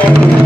আরে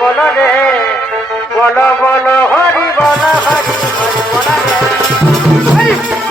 বলো রে বলো বলো হরি বল হরি হরি বল রে।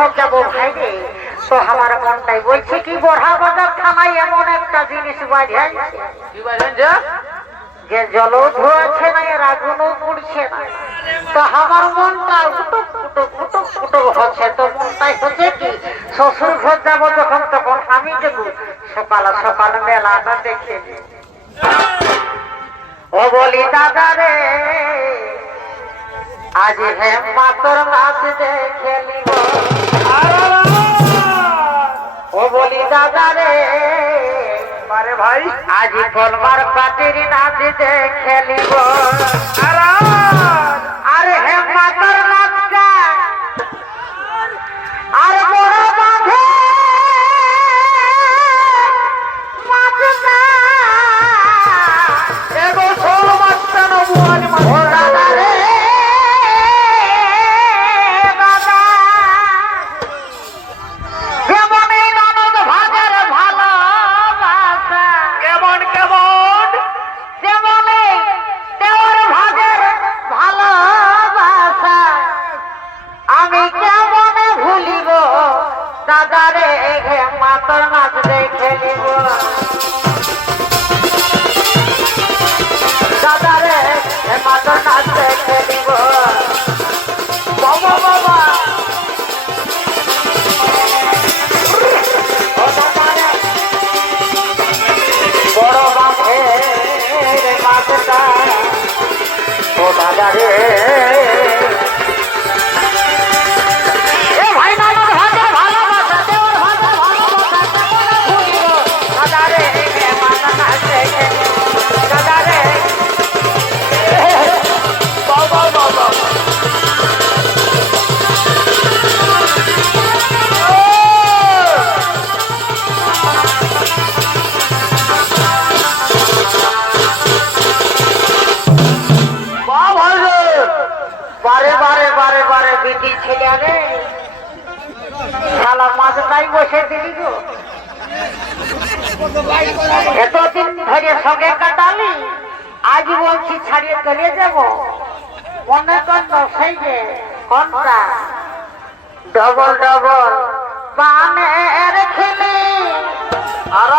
শ্বশুর ঘর যাব ভাইরে তো আমার মনটাই বলছে কি বড়া বাজার থানায় এমন একটা জিনিস যে জল ধোয়াছে না এর আগুনও পুড়ছে না। তো আমার মনটা উটুক উটুক উটুক উটুক হচ্ছে। তো মনটাই হচ্ছে কি শ্বশুর ঘর যাব যখন তখন আমি দেবো সকাল সকাল মেলাটা দেখে। ও বলি দাদা রে আজ হে মাতর নাচ দেখে নিব। ভাই আজ কলমার পাতির নাচ দেখে নিব আরে! আমি আজ বলছি ছাড়িয়ে চলে যাব। মনে কন্দ সেই যে কোনটা ডবল ডবল। বানের খেলি আর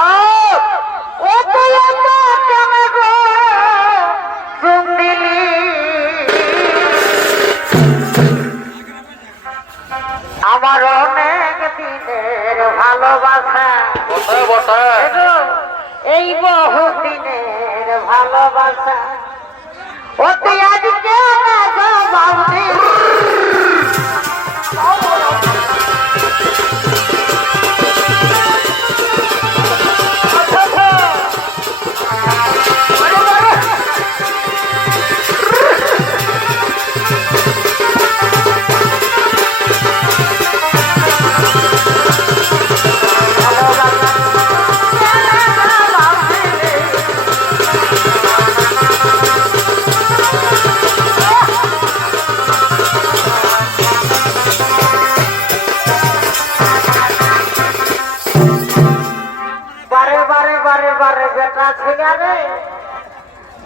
আমার অনেক দিনের ভালোবাসা। বসে বসে এই বহুদিনের ভালোবাসা। অতি আজকে না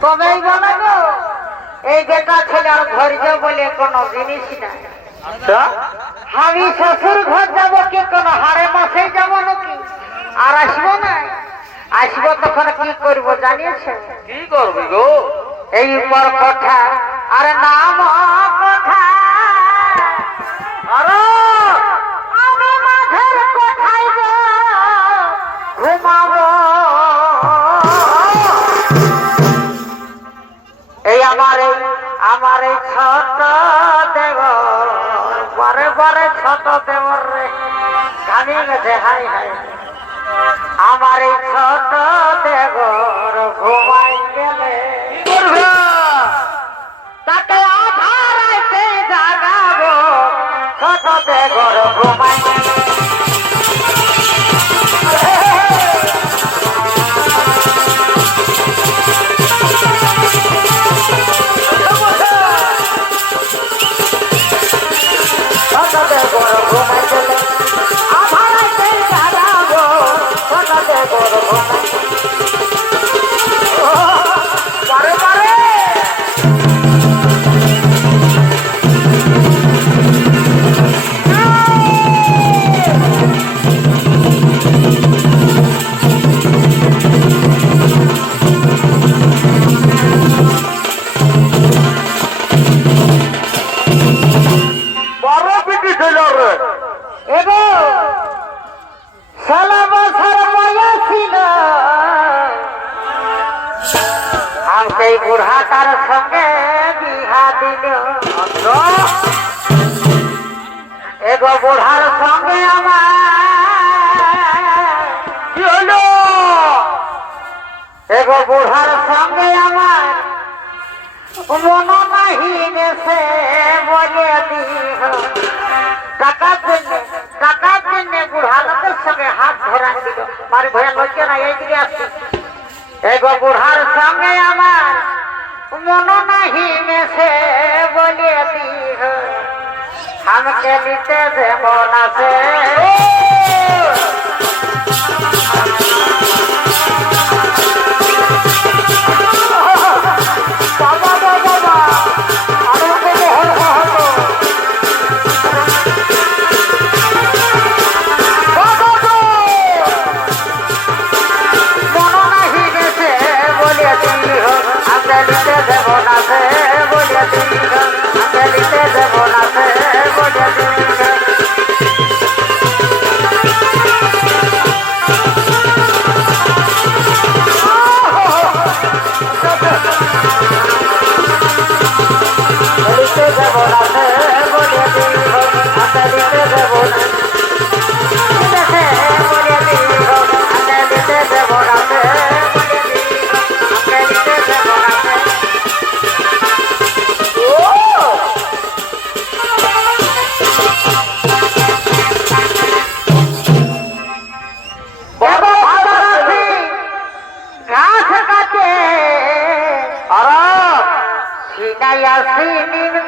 তবেই গো? এই বেটা ছেলের ঘর ধৈর্য বলে কোনো জিনিস নাই। আমি শ্বশুর ঘর যাব কি কোনো হাড়ে মাসে যাব নাকি? আর আসব না? আসব তখন কি করব জানিয়েছে? কি করবি গো? এই উপর কথা আরে না কথা বারে ছোট দেওয়ার রে। গানি গেছে হাই হাই। আমার এই ছোট দেবর ঘুমাই গেলে। তাকে আধার আইতে জাগাবো। ছোট দেবর ঘুমাই ছোট দেবর ঘুমাই বুড়ার সঙ্গে আমার এগো বুড়ার সঙ্গে আমার মন নাহি সে বলে দিহ টাকার জন্য জন্য বুড়া লোকের সঙ্গে হাত ধরান দিল। মারি ভয়া লজ্জা না এইদিকে আসছে। এগো বুড়ার সঙ্গে আমার মন নাহি সে বলে দিহ আমাকে নিতে দেব না সে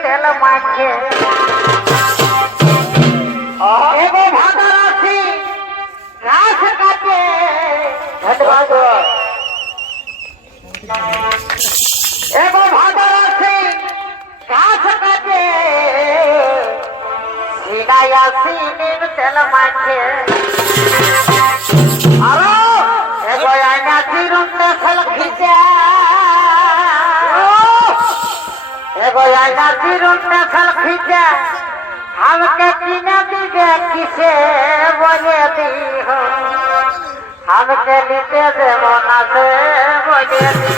তেল মাখে ধন্যবাদ। এগো ভাদারাসি ঘাস কাটে সিনাইয়া সিনির তেল মাখে খিচা আমাকে কিনা দিবে কিসে বলে দিহ। আমাকে নিতে দেব না সে বলে এগো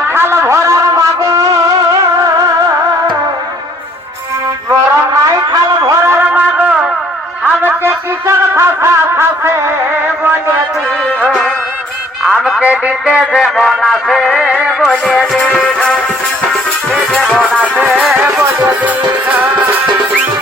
দিতে যেমন আছে বলে দিও যেমন আছে বলে দিও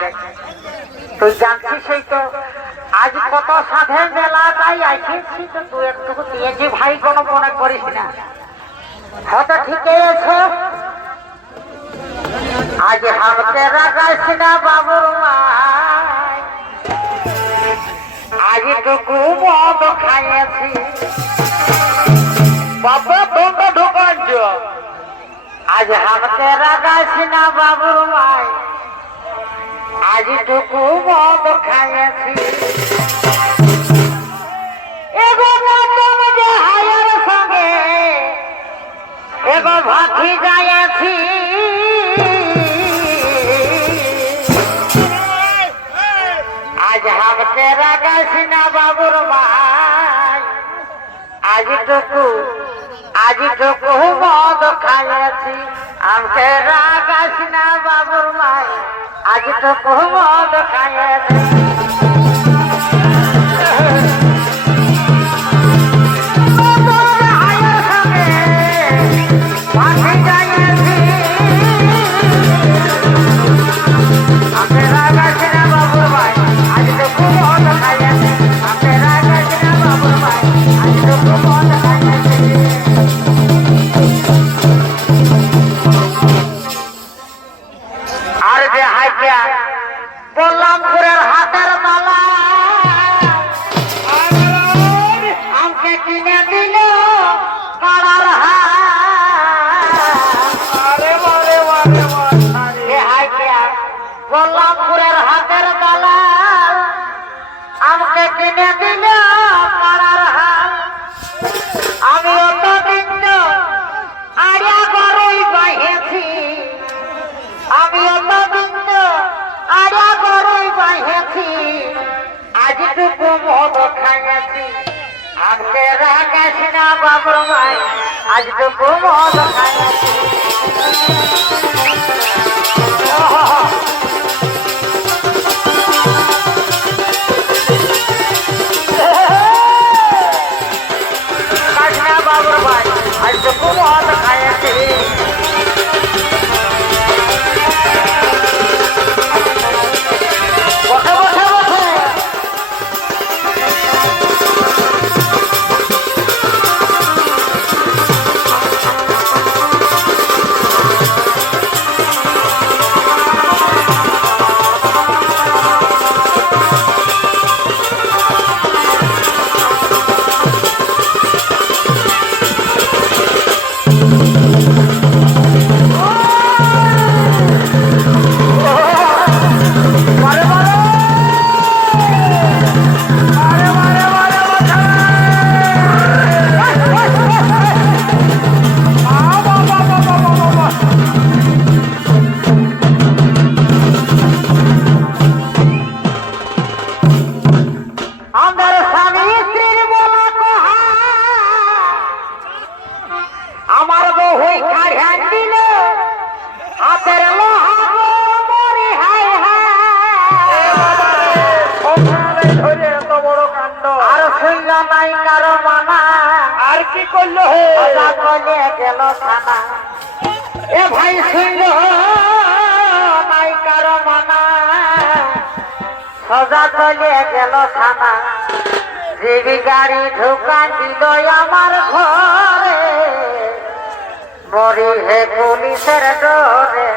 দেখ, তুই জানছিস সেই তো আজ কত সাধের বেলা তাই আইছিস তো তুই একটু দিয়েছি ভাই কোনো মনে করিস না। হয়তো ঠিকই আছে। আজ হামকে রাখাইস না বাবুর মাই আজ টুকু মদ খাইয়েছি। বাবা তোমরা ঢোকাচ্ছ আজ হামকে রাগাইছি না বাবুর মাই আজ টুকু মদ খাইয়েছি। এগো ভাতি যাইছি আজ হামকে রাগাইছি না বাবুর মাই। আজ আজ টুকু মদ আমকে রাগ রাগাস না বাবুর মাই আজ টুকু মদ খাইছি মদ খাইছি আজকে রাখেছ না বাবর আজ তো মদ খাইছি সজা চলে গেল থানা। জিবি গাড়ি ঢুকান দিল আমার ঘরে। মরি হে পুলিশের ডরে।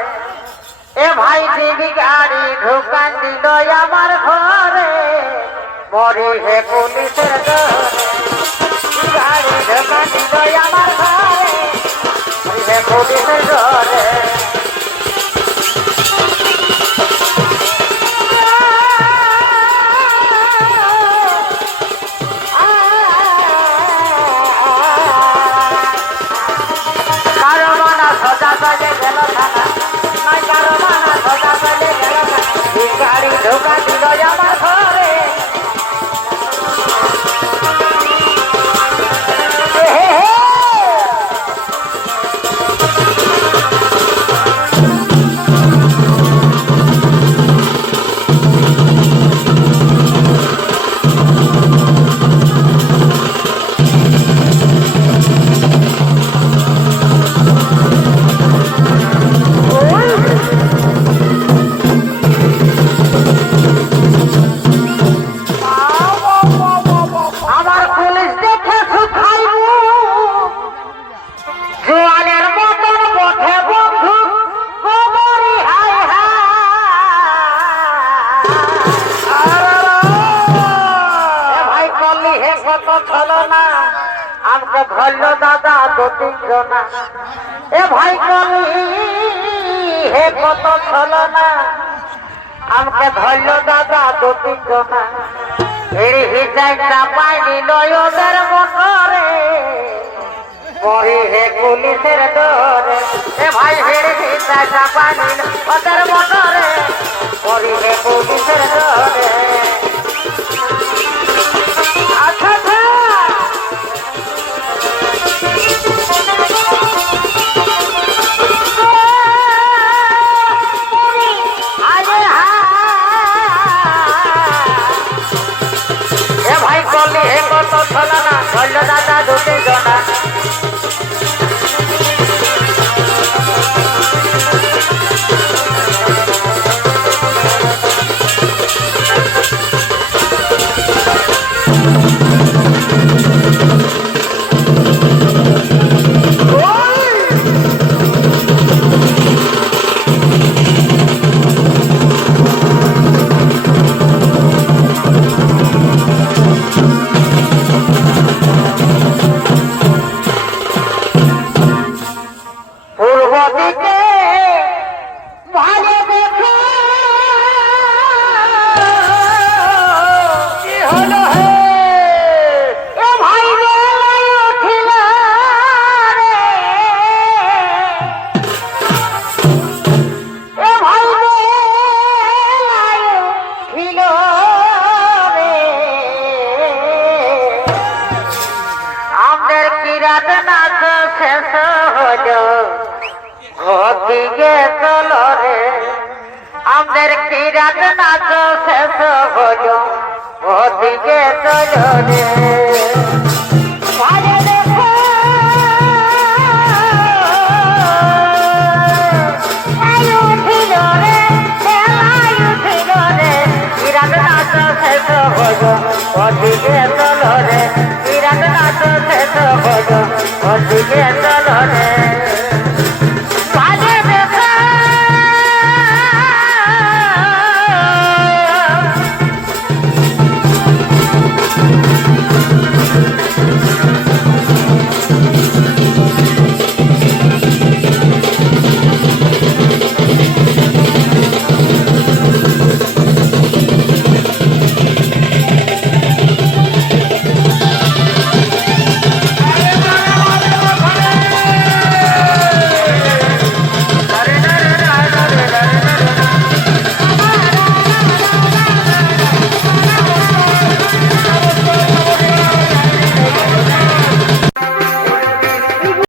এ ভাই জিবি গাড়ি ঢুকান দিল আমার ঘরে। মরি হে পুলিশের ডরে। গাড়ি ঢুকা দিল আমার ঘরে। মরি হে পুলিশের ডরে। মরি হে পুলিশের ডরে এ ভাই হেড়ে হিতা চাপানি ওদের মটরে। মরি পুলিশের ডরে শেষ ওদিকে চলো রে বিরাট নাচ শেষ হলো ওদিকে চলো রে